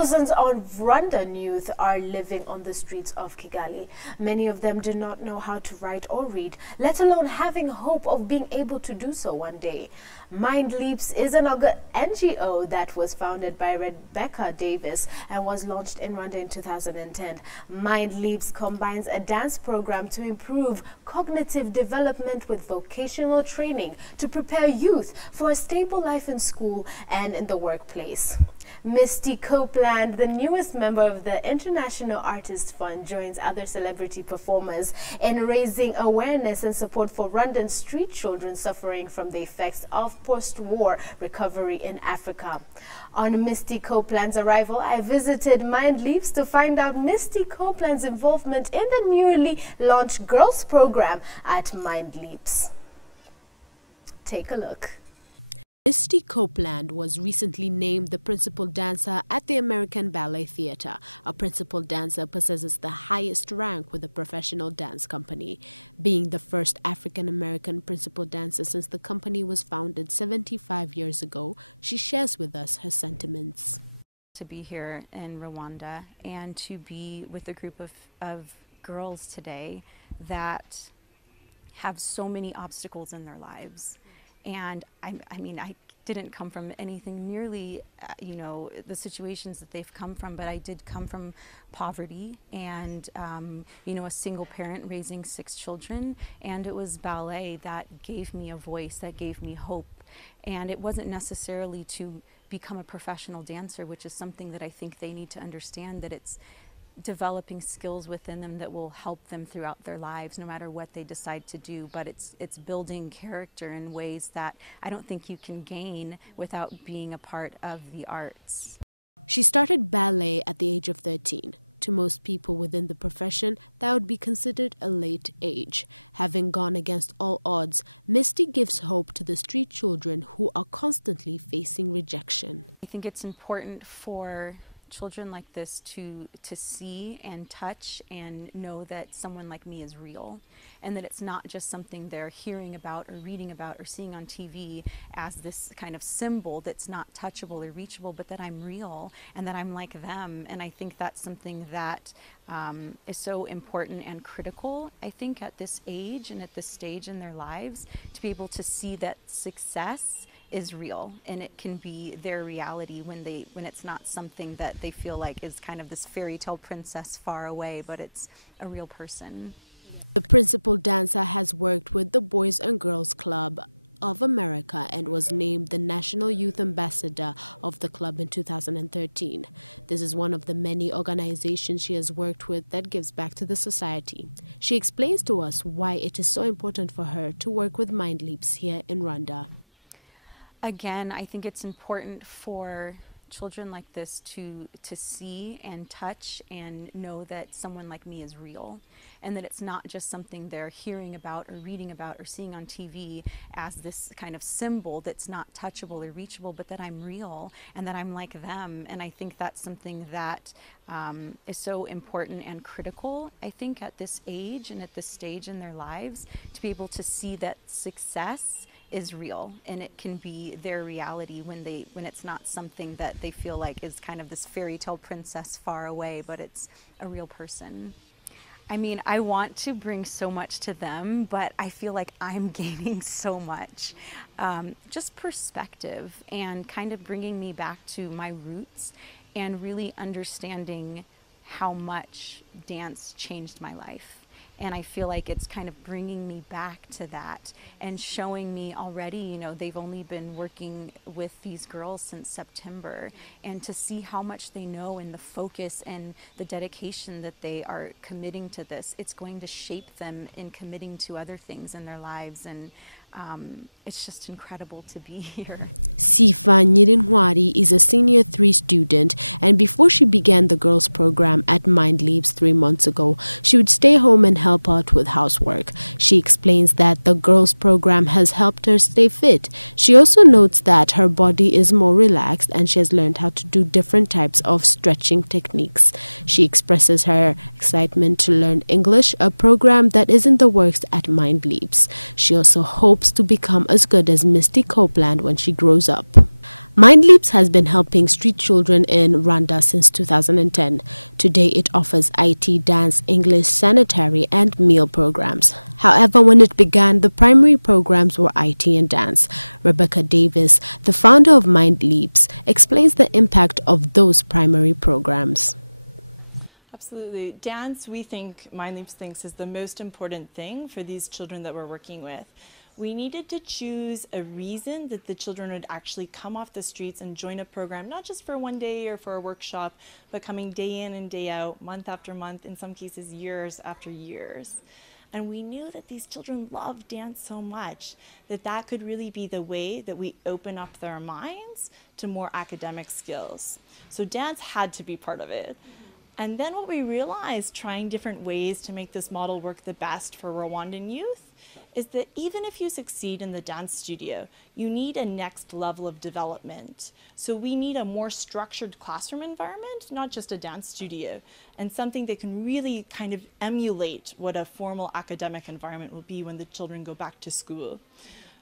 Thousands of Rwandan youth are living on the streets of Kigali. Many of them do not know how to write or read, let alone having hope of being able to do so one day. Mindleaps is an NGO that was founded by Rebecca Davis and was launched in Rwanda in 2010. Mindleaps combines a dance program to improve cognitive development with vocational training to prepare youth for a stable life in school and in the workplace. Misty Copeland, the newest member of the International Artist Fund, joins other celebrity performers in raising awareness and support for Rwandan street children suffering from the effects of post-war recovery in Africa. On Misty Copeland's arrival, I visited Mindleaps to find out Misty Copeland's involvement in the newly launched girls program at Mindleaps. Take a look. Misty Copeland was recently named the principal dancer at the American Ballet Theatre. A principal dancer possesses the highest rank with a professional dance company. Being the first African-American principal dancer since the company was founded 75 years ago, she shares with us her sentiments. To be here in Rwanda and to be with a group of girls today that have so many obstacles in their lives. And I mean, I didn't come from anything nearly, the situations that they've come from, but I did come from poverty and, a single parent raising 6 children. And it was ballet that gave me a voice, that gave me hope. And it wasn't necessarily to become a professional dancer, which is something that I think they need to understand, that it's developing skills within them that will help them throughout their lives, no matter what they decide to do. But it's building character in ways that I don't think you can gain without being a part of the arts. She started ballet at the age of 13. To most people within the profession, that would be considered a late age. Having gone against all odds, Misty gives hope to the street children who are constantly facing rejection. I think it's important for children like this to see and touch and know that someone like me is real, and that it's not just something they're hearing about or reading about or seeing on TV as this kind of symbol that's not touchable or reachable, but that I'm real and that I'm like them. And I think that's something that is so important and critical, I think, at this age and at this stage in their lives, to be able to see that success is real and it can be their reality when it's not something that they feel like is kind of this fairy tale princess far away, but it's a real person. The principal dancer has worked with the Boys and Girls Club of America and was named the National Youth Ambassador of the club in 2013. This is one of the many organizations she has worked with that gives back to the society. She explains to us why it is so important for her to work with Mindleaps here in Rwanda. Again, I think it's important for children like this to see and touch and know that someone like me is real, and that it's not just something they're hearing about or reading about or seeing on TV as this kind of symbol that's not touchable or reachable, but that I'm real and that I'm like them. And I think that's something that is so important and critical, I think, at this age and at this stage in their lives, to be able to see that success is real and it can be their reality when it's not something that they feel like is kind of this fairy tale princess far away, but it's a real person. I mean, I want to bring so much to them, but I feel like I'm gaining so much. Just perspective and kind of bringing me back to my roots and really understanding how much dance changed my life. And I feel like it's kind of bringing me back to that and showing me already, they've only been working with these girls since September, and to see how much they know and the focus and the dedication that they are committing to this, it's going to shape them in committing to other things in their lives. And it's just incredible to be here. Sifa Nyirintwari is a senior 3 student, and before she began the girls program at Mindleaps 3 months ago, she would stay home and help out with housework. She explains that the girls program has helped her stay fit. She also notes that her body is more relaxed and she has learned how to do different types of stretching techniques. She expresses her excitement to learn English, a program that is in the works at Mindleaps. She also hopes to become as good as Misty Copeland when she grows up. Mindleaps has been helping street children in Rwanda since 2010. Today it offers IT, dance, English, sanitary and meal programs. However, when it began, the primary programs were IT and dance. Rebecca Davis, the founder of Mindleaps, explains the impact of those primary programs. Absolutely. Dance, we think, Mindleaps thinks, is the most important thing for these children that we're working with. We needed to choose a reason that the children would actually come off the streets and join a program, not just for one day or for a workshop, but coming day in and day out, month after month, in some cases years after years. And we knew that these children love dance so much that that could really be the way that we open up their minds to more academic skills. So dance had to be part of it. And then what we realized, trying different ways to make this model work the best for Rwandan youth, is that even if you succeed in the dance studio, you need a next level of development. So we need a more structured classroom environment, not just a dance studio, and something that can really kind of emulate what a formal academic environment will be when the children go back to school.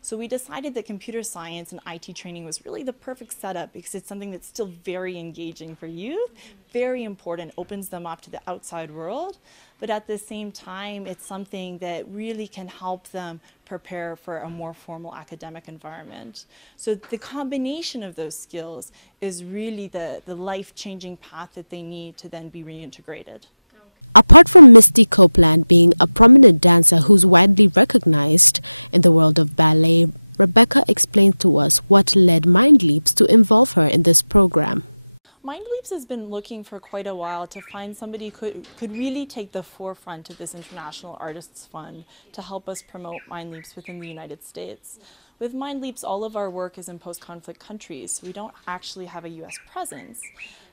So we decided that computer science and IT training was really the perfect setup because it's something that's still very engaging for youth, very important, opens them up to the outside world, but at the same time, it's something that really can help them prepare for a more formal academic environment. So the combination of those skills is really the life-changing path that they need to then be reintegrated. Apart from Misty Copeland being a prominent dancer who's widely recognized in the world of ballet, Rebecca explained to us what led Mindleaps to involve her in this program. Mindleaps has been looking for quite a while to find somebody who could really take the forefront of this International Artists Fund to help us promote Mindleaps within the United States. With Mindleaps, all of our work is in post-conflict countries, so we don't actually have a US presence.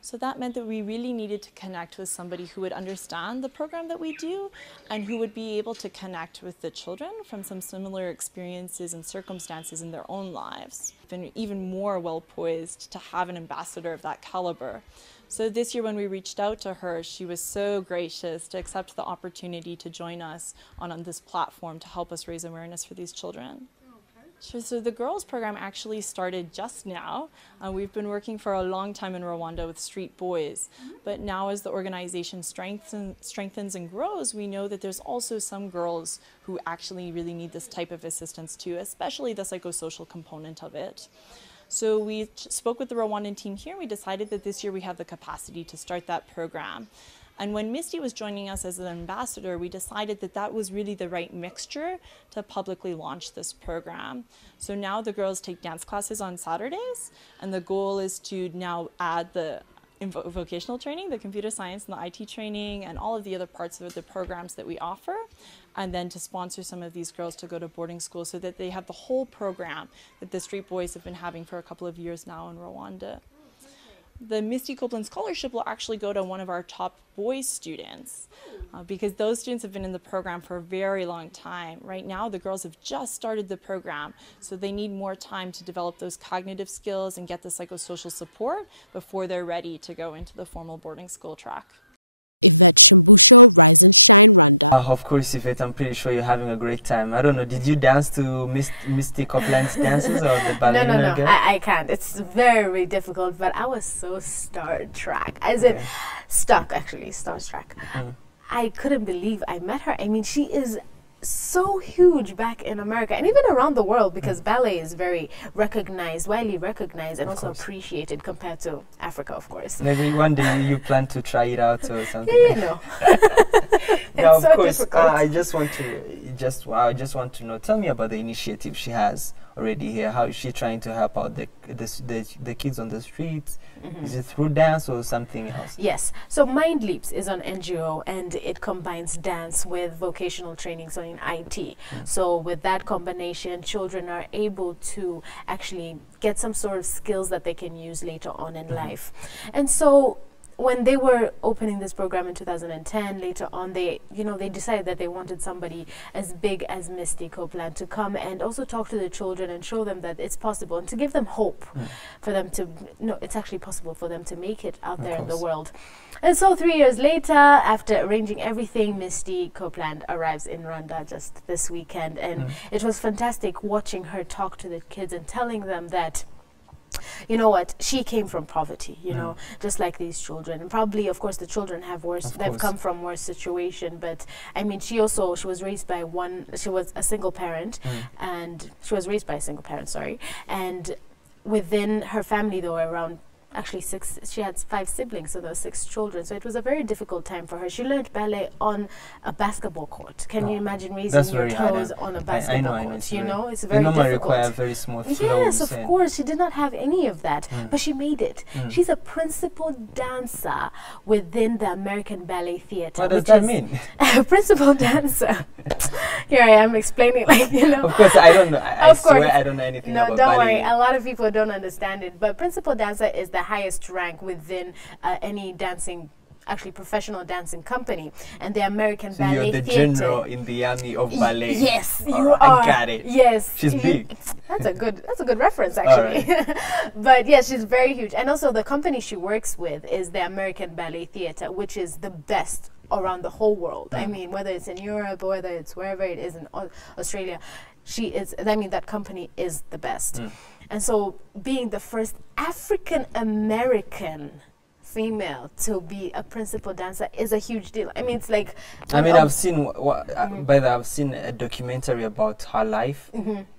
So that meant that we really needed to connect with somebody who would understand the program that we do and who would be able to connect with the children from some similar experiences and circumstances in their own lives. And even more well-poised to have an ambassador of that caliber. So this year when we reached out to her, she was so gracious to accept the opportunity to join us on this platform to help us raise awareness for these children. So the girls program actually started just now. We've been working for a long time in Rwanda with street boys, but now as the organization strengthens and grows, we know that there's also some girls who actually really need this type of assistance too, especially the psychosocial component of it. So we spoke with the Rwandan team here, and we decided that this year we have the capacity to start that program. And when Misty was joining us as an ambassador, we decided that that was really the right mixture to publicly launch this program. So now the girls take dance classes on Saturdays, and the goal is to now add the vocational training, the computer science and the IT training, and all of the other parts of the programs that we offer, and then to sponsor some of these girls to go to boarding school so that they have the whole program that the Street Boys have been having for a couple of years now in Rwanda. The Misty Copeland Scholarship will actually go to one of our top boys students because those students have been in the program for a very long time. Right now, the girls have just started the program, so they need more time to develop those cognitive skills and get the psychosocial support before they're ready to go into the formal boarding school track. Yvette Shimbusho, Rise and Shine, Rwanda. Of course, Yvette, I'm pretty sure you're having a great time. I don't know, did you dance to Misty Copeland's dances or the ballerina? No, I can't. It's very difficult, but I was so star-struck. As in, starstruck. I couldn't believe I met her. I mean, she is so huge back in America and even around the world because ballet is very recognized, widely recognized, and also appreciated compared to Africa, of course. Maybe one day you plan to try it out or something. Yeah, no. Now, of so course, difficult. I just want to know. Tell me about the initiative she has already here. How is she trying to help out the kids on the streets? Is it through dance or something else? Yes. So Mindleaps is an NGO and it combines dance with vocational training, so in IT. So with that combination, children are able to actually get some sort of skills that they can use later on in life. And so when they were opening this program in 2010, later on, they decided that they wanted somebody as big as Misty Copeland to come and also talk to the children and show them that it's possible and to give them hope for them to, it's actually possible for them to make it out there in the world. And so 3 years later, after arranging everything, Misty Copeland arrives in Rwanda just this weekend. And it was fantastic watching her talk to the kids and telling them that you know what, she came from poverty, you know, just like these children. And probably, of course, the children have worse, they've come from worse situation. But I mean, she was raised by she was a single parent, and she was raised by a single parent, sorry. And within her family, there were around actually 6, she had 5 siblings, so there were 6 children. So it was a very difficult time for her. She learned ballet on a basketball court. Can you imagine raising your toes on a basketball court? You know, it's very difficult. They require very smooth flow. Yes, of course. She did not have any of that, but she made it. She's a principal dancer within the American Ballet Theatre. What does that mean? Principal dancer. Here I am explaining, like, you know. Of course, I don't know. I swear I don't know anything about ballet. No, don't worry. A lot of people don't understand it. But principal dancer is the highest rank within any dancing, actually professional dancing company. And the American Ballet Theatre. You're the general in the army of ballet. Yes, you are. I got it. Yes. She's big. That's a good reference, actually. Right. But yes, she's very huge. And also the company she works with is the American Ballet Theatre, which is the best around the whole world. I mean, whether it's in Europe or whether it's wherever it is in Australia, that company is the best. And so being the first African American female to be a principal dancer is a huge deal. I mean, it's like, I mean, I've seen I've seen a documentary about her life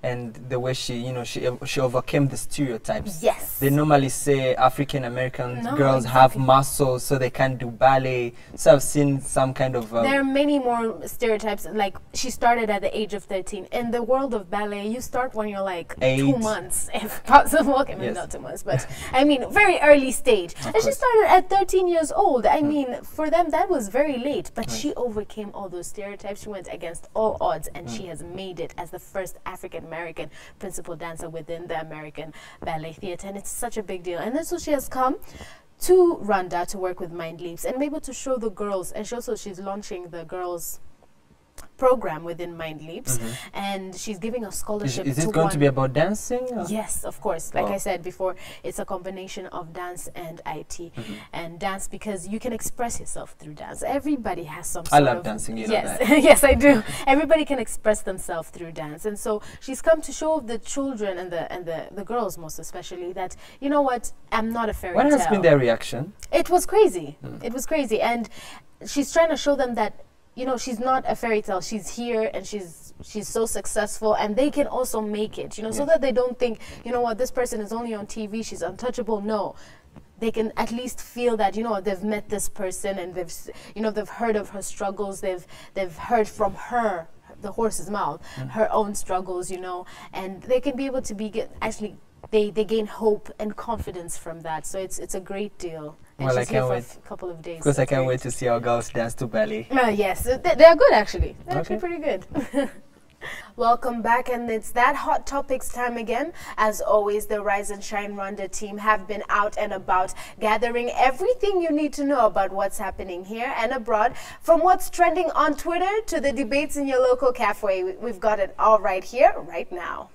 and the way she, you know, she overcame the stereotypes. Yes. They normally say African American girls have muscles, so they can't do ballet. So I've seen some kind of there are many more stereotypes. Like, she started at the age of 13. In the world of ballet, you start when you're like 2 months, if possible. Okay, maybe not 2 months, but I mean, very early stage. And she started at 13 years old. I mean, for them, that was very late. But she overcame all those stereotypes. She went against all odds, and she has made it as the first African-American principal dancer within the American Ballet Theatre. And it's such a big deal. And then so she has come to Rwanda to work with Mindleaps and be able to show the girls. And she's launching the girls program within Mindleaps, and she's giving a scholarship. Is it going to be about dancing? Or? Yes, of course. Like I said before, it's a combination of dance and IT. And dance, because you can express yourself through dance. Everybody has some sort I love dancing, you know that. Yes, I do. Everybody can express themselves through dance. And so she's come to show the children and the girls most especially that, you know what, I'm not a fairy tale. What has been their reaction? It was crazy. It was crazy. And she's trying to show them that, you know, she's not a fairy tale. She's here and she's so successful, and they can also make it, you know, so that they don't think, you know what, this person is only on TV, she's untouchable. No, they can at least feel that, you know, they've met this person and they've heard of her struggles, they've heard from her, the horse's mouth, her own struggles, you know, and they can be able to they gain hope and confidence from that. So it's a great deal. And well, I she's here can't for wait. a couple of days. Because I can't wait to see our girls dance to ballet. Yes, they're good actually. They're actually pretty good. Welcome back, and it's that Hot Topics time again. As always, the Rise and Shine Rwanda team have been out and about, gathering everything you need to know about what's happening here and abroad. From what's trending on Twitter to the debates in your local cafe, we've got it all right here, right now.